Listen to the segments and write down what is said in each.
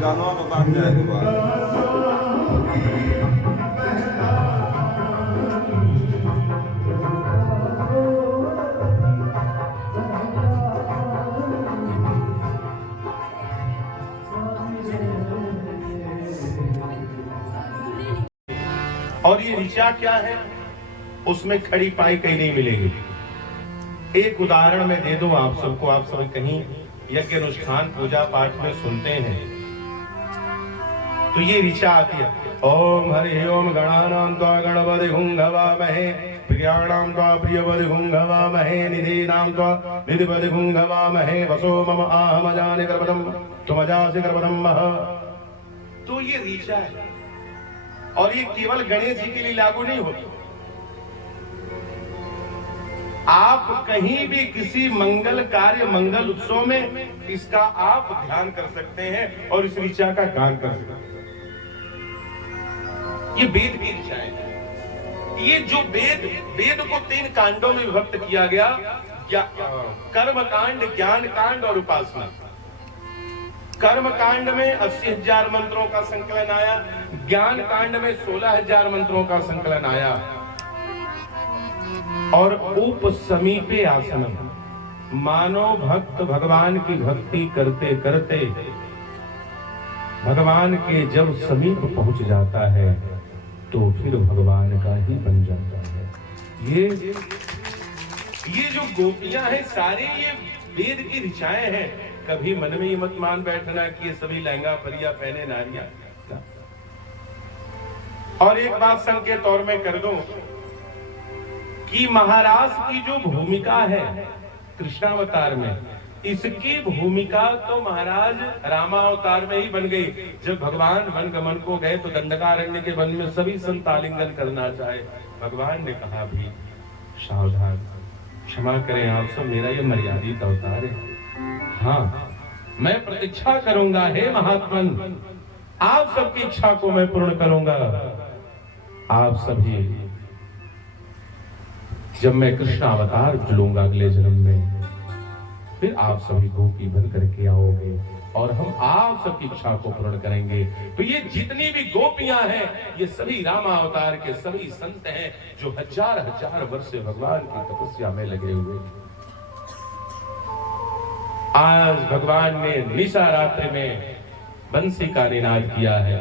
गानों में बात जाएगा। और ये ऋचा क्या है, उसमें खड़ी पाई कहीं नहीं मिलेगी। एक उदाहरण मैं दे दूं आप सबको, आप सब कहीं यज्ञ अनुष्ठान पूजा पाठ में सुनते हैं तो ये ऋचा आती है। ओम हरि ओम गणानां त्वा गणपति हुंगवामहे प्रियाणां त्वा प्रियपति हुंगवामहे निधीनां त्वा निधिपति हुंगवामहे वसो मम आहमजानि कर्पदं तुमजासि कर्पदं मह। तो ये ऋचा है और ये केवल गणेश जी के लिए लागू नहीं होती। आप कहीं भी किसी मंगल कार्य मंगल उत्सव में इसका आप ध्यान कर सकते हैं और इस ऋचा का गान कर सकते हैं। ये वेद की ऋचा है। ये जो वेद को 3 कांडों में विभक्त किया गया, कर्म कांड, ज्ञान कांड और उपासना। कर्म कांड में 80,000 मंत्रों का संकलन आया, ज्ञान कांड में 16,000 मंत्रों का संकलन आया और उप समीपे आसनम, मानो भक्त भगवान की भक्ति करते करते भगवान के जब समीप पहुंच जाता है तो फिर भगवान का ही बन जाता है। ये जो गोपियां हैं सारे ये वेद की ऋचाएं हैं। कभी मन में ये मत मान बैठना कि ये सभी लहंगा परिया पहने नारियां। और एक बात संकेत और मैं कर दूं कि महाराज की जो भूमिका है कृष्णावतार में, इसकी भूमिका तो महाराज रामावतार में ही बन गई। जब भगवान वन गमन को गए तो दंडकारण्य के वन में सभी संत आलिंगन करना चाहे, भगवान ने कहा भी सावधान, क्षमा करें आप सब, मेरा ये मर्यादित अवतार है। हाँ, मैं प्रतीक्षा करूंगा हे महात्मन, आप सबकी इच्छा को मैं पूर्ण करूंगा। आप सभी, जब मैं कृष्ण अवतार लूंगा अगले जन्म में, फिर आप सभी गोपी बन करके आओगे और हम आप सबकी इच्छा को पूर्ण करेंगे। तो ये जितनी भी गोपियां हैं ये सभी रामावतार के सभी संत हैं जो हजार हजार वर्ष से भगवान की तपस्या में लगे हुए हैं। आज भगवान ने निशा रात्रि में बंसी का निनाद किया है।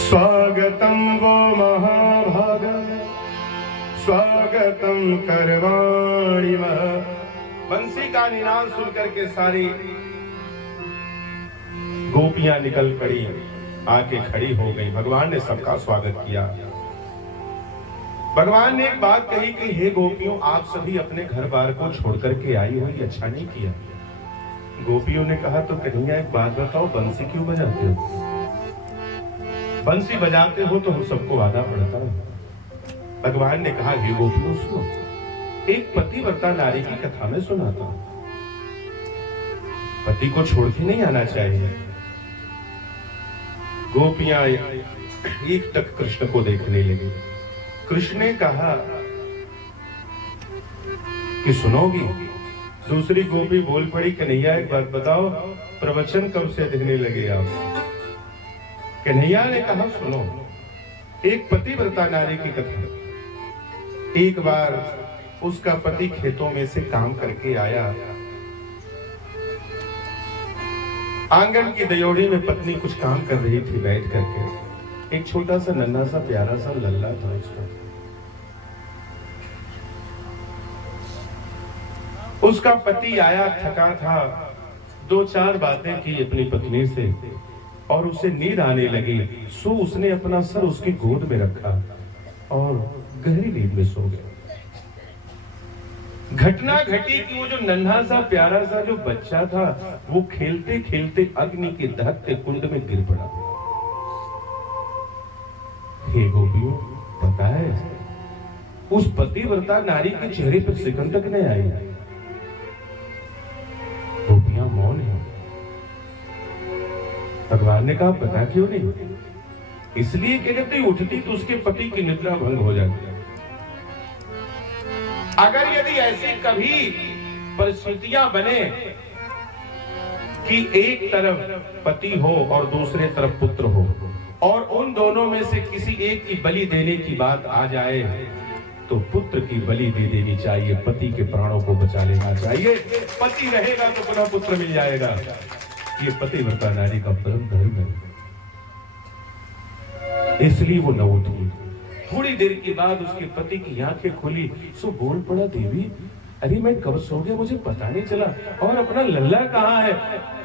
स्वागतम वो महाभाग स्वागतम करवाणि मह। बंसी का निनाद सुनकर के सारी गोपियां निकल पड़ी, आके खड़ी हो गई। भगवान ने सबका स्वागत किया। भगवान ने एक बात कही कि हे गोपियों, आप सभी अपने घर बार को छोड़ करके आई हो, ये अच्छा नहीं किया। गोपियों ने कहा तो कन्हैया एक बात बताओ, बंसी क्यों बजाते हो? बंसी बजाते हो तो हम सबको वादा पड़ता है। भगवान ने कहा हे गोपियों सुनो, एक पतिव्रता नारी की कथा में सुनाता हूं। पति को छोड़ के नहीं आना चाहिए। गोपियां एक तक कृष्ण को देखने लगी। कृष्ण ने कहा कि सुनोगी? दूसरी गोपी बोल पड़ी, कन्हैया एक बात बताओ, प्रवचन कब से देने लगे आप? कन्हैया ने कहा सुनो, एक पतिव्रता नारी की कथा। एक बार उसका पति खेतों में से काम करके आया। आंगन की दयोड़ी में पत्नी कुछ काम कर रही थी बैठ करके। एक छोटा सा नन्हा सा प्यारा सा लल्ला था उसका पति आया, थका था, 2-4 बातें की अपनी पत्नी से और उसे नींद आने लगी। सो उसने अपना सर उसकी गोद में रखा और गहरी नींद में सो गया। घटना घटी कि वो जो नन्हा सा प्यारा सा जो बच्चा था वो खेलते खेलते अग्नि के दहकते कुंड में गिर पड़ा। हे गोपियों, पता है उस पतिव्रता नारी के चेहरे पर सिकन तक नहीं आई। गोपियां मौन है। भगवान ने कहा पता क्यों नहीं? इसलिए कि जब तक उठती तो उसके पति की निद्रा भंग हो जाती। अगर यदि ऐसी कभी परिस्थितियां बने कि एक तरफ पति हो और दूसरे तरफ पुत्र हो, और उन दोनों में से किसी एक की बलि देने की बात आ जाए तो पुत्र की बलि दे देनी चाहिए, पति के प्राणों को बचा लेना चाहिए। पति रहेगा तो पुनः पुत्र मिल जाएगा। ये पतिव्रता नारी का परम धर्म है, इसलिए वो न उठी। थोड़ी देर के बाद उसके पति की आंखें खुली, सो बोल पड़ा, देवी अरे मैं कब सो गया मुझे पता नहीं चला, और अपना लल्ला कहाँ है।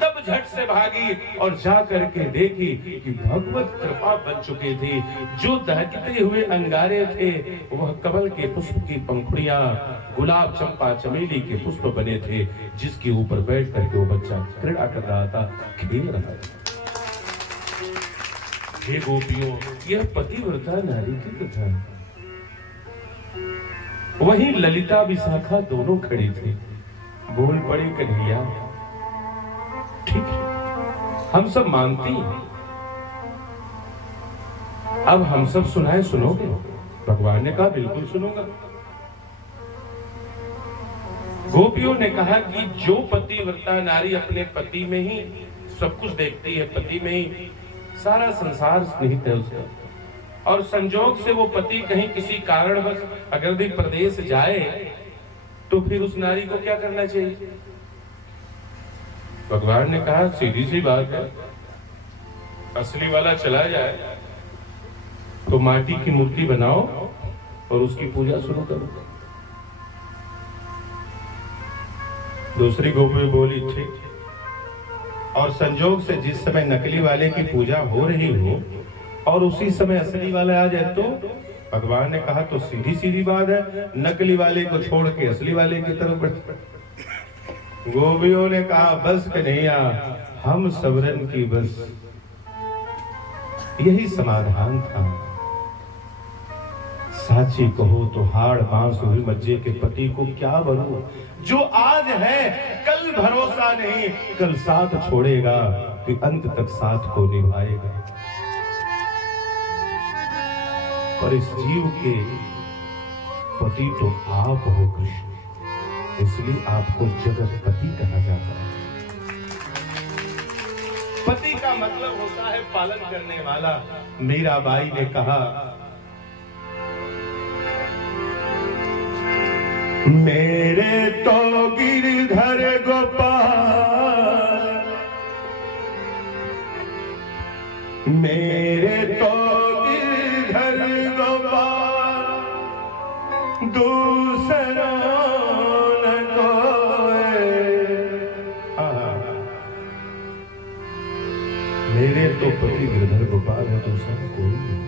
तब झट से भागी और जा करके देखी कि भगवत कृपा बन चुके थे। जो दहकते हुए अंगारे थे वह कमल के पुष्प की पंखुड़ियां, गुलाब चंपा चमेली के पुष्प बने थे, जिसके ऊपर बैठ करके वो बच्चा क्रीड़ा कर रहा था, खेल रहा था। हे गोपियों, यह पतिव्रता नारी की कथा है। वहीं ललिता विशाखा दोनों खड़ी थी। बोल पड़ी, कन्हैया ठीक है, हम सब मानती हैं, अब हम सब सुनाए सुनोगे? भगवान ने कहा बिल्कुल सुनूंगा। गोपियों ने कहा कि जो पतिव्रता नारी अपने पति में ही सब कुछ देखती है, पति में ही सारा संसार निहित है उसका, और संजोग से वो पति कहीं किसी कारणवश अगर भी प्रदेश जाए तो फिर उस नारी को क्या करना चाहिए? भगवान ने कहा सीधी सी बात है, असली वाला चला जाए तो माटी की मूर्ति बनाओ और उसकी पूजा शुरू करो। दूसरी गोपी बोली ठीक, और संजोग से जिस समय नकली वाले की पूजा हो रही हो और उसी समय असली वाला आ जाए तो भगवान ने कहा तो सीधी सीधी बात है, नकली वाले को छोड़ के असली वाले की तरफ बढ़। गोपियों ने कहा बस कन्हैया, हम सबरन की बस यही समाधान था। साची कहो तो हाड़ मांस हुई मज्जे के पति को क्या बनूं, जो आज है कल भरोसा नहीं, कल साथ छोड़ेगा कि अंत तक साथ को निभाएगा। और इस जीव के पति तो आप हो कृष्ण, इसलिए आपको जगतपति कहा जाता है। पति का मतलब होता है पालन करने वाला। मीराबाई ने कहा मेरे तो गिरधर गोपाल, मेरे तो गिरधर गोपाल, दूसरा न कोई। मेरे तो पति गिरधर गोपाल है, दूसरा कोई नहीं।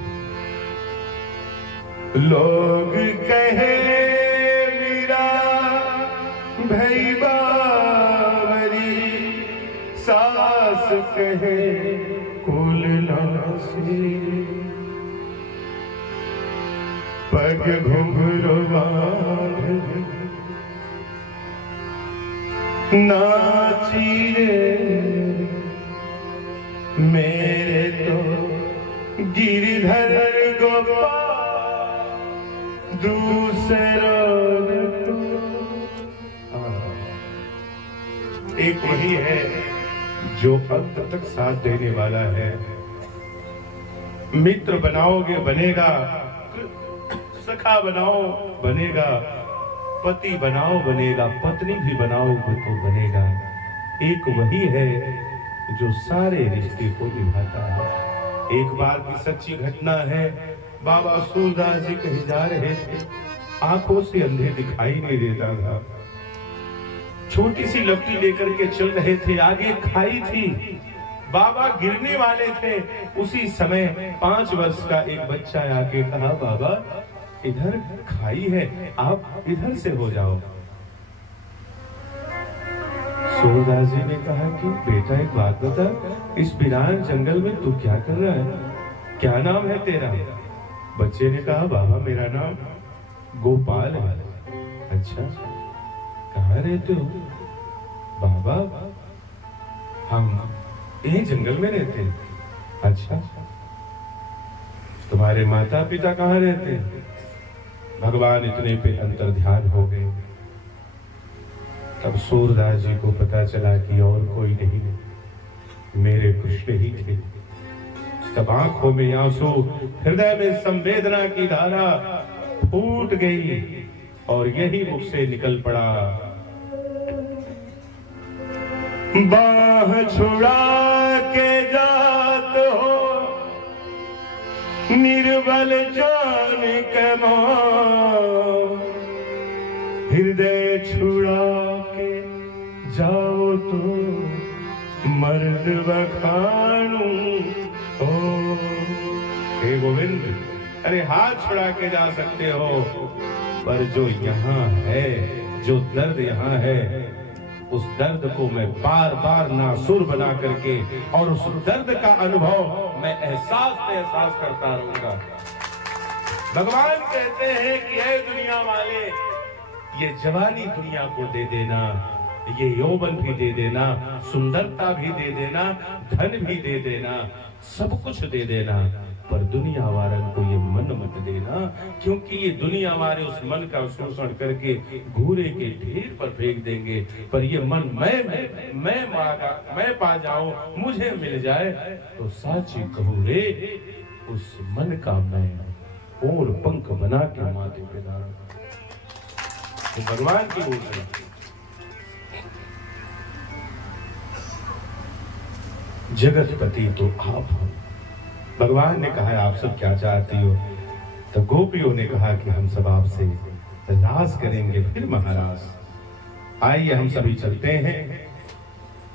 लोग कहे भई बावरी, सास कहे कुल नासी, पग घुंघरू बांध नाची रे, मेरे तो गिरधर गोपाल, दूसरा एक वही है जो अंत तक साथ देने वाला है। मित्र बनाओगे बनेगा, सखा बनाओ बनेगा, पति बनाओ बनेगा, पत्नी भी बनाओगे तो बनेगा। एक वही है जो सारे रिश्ते को निभाता है। एक बार की सच्ची घटना है, बाबा सूरदास जी कहीं जा रहे थे, आंखों से अंधे दिखाई नहीं देता था, छोटी सी लपटी लेकर के चल रहे थे, आगे खाई थी, बाबा गिरने वाले थे। उसी समय 5 वर्ष का एक बच्चा आके कहा बाबा इधर खाई है, आप इधर से हो जाओ। सूरदास जी ने कहा कि बेटा एक बात बता, इस वीरान जंगल में तू क्या कर रहा है, क्या नाम है तेरा? बच्चे ने कहा बाबा मेरा नाम गोपाल है। अच्छा कहाँ रहते हो? बाबा हम यही जंगल में रहते हैं। अच्छा तुम्हारे माता पिता कहाँ रहते हैं? भगवान इतने पे अंतर ध्यान हो गए। तब सूरदास जी को पता चला कि और कोई नहीं, में ही थे। तब आंखों में आंसू, हृदय में संवेदना की धारा फूट गई और यही मुख से निकल पड़ा, बाह छुड़ा के जात हो निर्बल जान के मां, हृदय छुड़ा के जाओ तो मर्द बखानू हो। हे गोविंद, अरे हाथ छुड़ा के जा सकते हो, पर जो यहाँ है, जो दर्द यहाँ है, उस दर्द को मैं बार बार नासुर बना करके और उस दर्द का अनुभव मैं एहसास पे एहसास करता रहूंगा। भगवान कहते हैं कि हे दुनिया वाले, ये जवानी दुनिया को दे देना, ये यौवन भी दे देना, सुंदरता भी दे देना, धन भी दे देना, सब कुछ दे देना, पर दुनिया वारन को ये मन मत देना, क्योंकि ये दुनिया वाले उस मन का शोषण करके घूरे के ढेर पर फेंक देंगे। पर ये मन मैं पा जाऊं, मुझे मिल जाए तो साची कहूं रे, उस मन का मैं और पंख बना के माथे पे धारण। तो भगवान की ओर जगतपति तो आप हो। भगवान ने कहा आप सब क्या चाहती हो? तो गोपियों ने कहा कि हम सब आपसे रास करेंगे। फिर महाराज आइए हम सभी चलते हैं।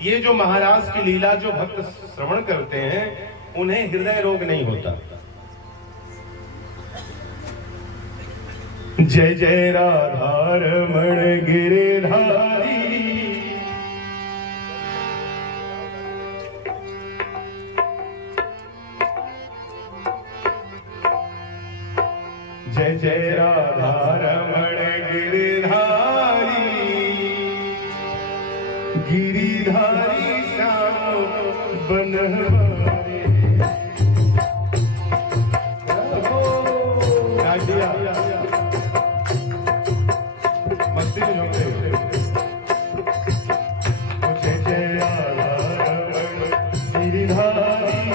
ये जो महाराज की लीला जो भक्त श्रवण करते हैं, उन्हें हृदय रोग नहीं होता। जय जय राधा रमण गिरिधारी, जय जय राधा रमण गिरिधारी, गिरिधारी श्याम बनवारी। मस्ती में जय जय राधा रमण गिरिधारी,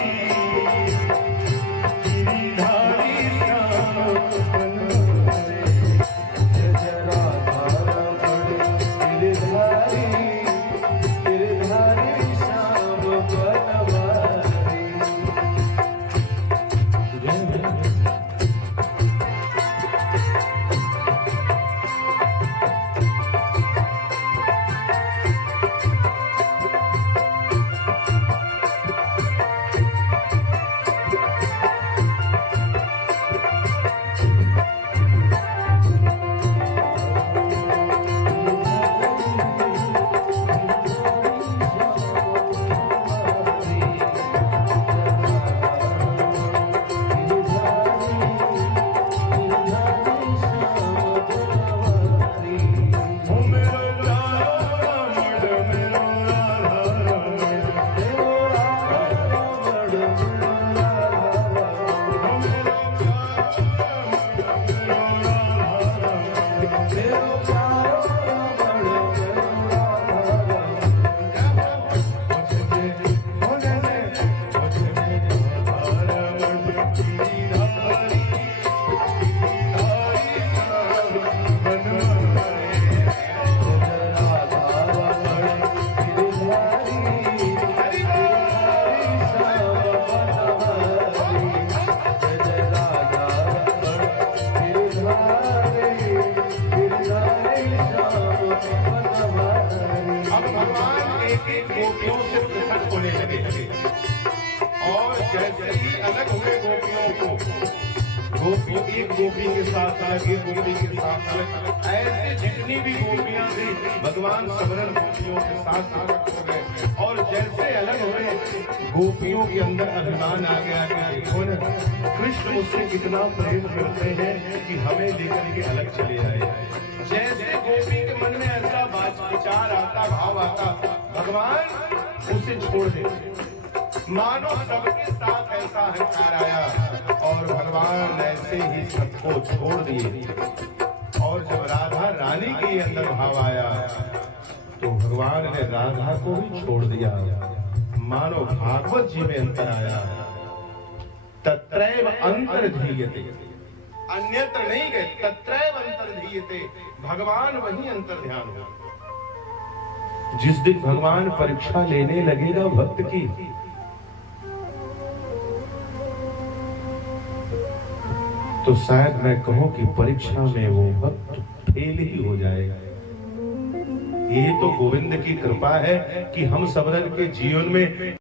गोपियों से पृथक होने लगे और जैसे ही अलग हुए गोपियों को, गोपियों एक गोपी के साथ अलग, एक गोपी के साथ अलग, ऐसे जितनी भी गोपियां थी भगवान सबरन गोपियों के साथ अलग हो गए। और जैसे अलग हुए गोपियों के अंदर अभिमान आ गया कि देखो न, कृष्ण मुझसे कितना प्रेम करते हैं कि हमें लेकर के अलग चले आए। जैसे गोपी के मन में ऐसा विचार आता, भाव आता, भगवान उसे छोड़ देते। मानो सबके साथ ऐसा अहंकार आया और भगवान ऐसे ही सबको छोड़ दिए। और जब राधा रानी के अंदर भाव आया तो भगवान ने राधा को भी छोड़ दिया। मानो भागवत जी में अंतर आया। तत्रैव अंतर्धीयते, अन्यत्र नहीं गए, तत्रैव अंतर्धीयते, भगवान वही अंतर ध्यान हो। जिस दिन भगवान परीक्षा लेने लगेगा भक्त की, तो शायद मैं कहूं कि परीक्षा में वो भक्त फेल ही हो जाएगा। ये तो गोविंद की कृपा है कि हम सबरन के जीवन में